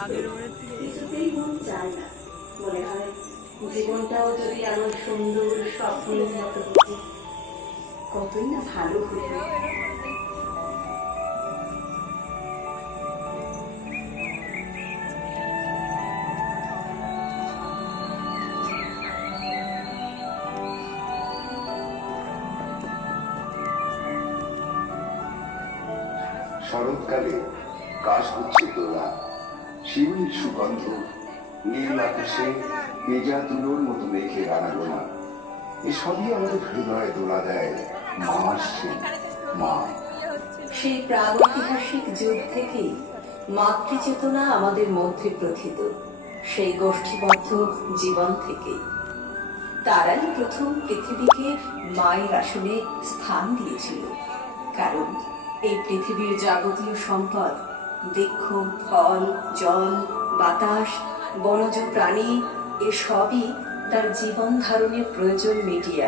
কিছুতেই মন চায় না, মনে হয় জীবনটাও যদি এমন সুন্দর স্বপ্নের মতো হতো, কতই না ভালো হতো। শরৎকালে কাশগুচ্ছে তোলা, শিউলির সুগন্ধ, নীল আকাশে পেঁজা তুলোর মতো মেঘের আনাগোনা, এসবই আমাদের হৃদয়ে দোলা দেয় মা আসছেন, মা। সেই প্রাগৈতিহাসিক যুগ থেকেই মাতৃচেতনা আমাদের মধ্যে প্রথিত, সেই গোষ্ঠীবদ্ধ জীবন থেকেই। তারাই প্রথম পৃথিবীকে মায়ের আসনে স্থান দিয়েছিল, কারণ এই পৃথিবীর যাবতীয় সম্পদ, বৃক্ষ, ফল, জল, বাতাস, বনজ প্রাণী, এসবই তার জীবন ধারণের প্রয়োজন মিটিয়ে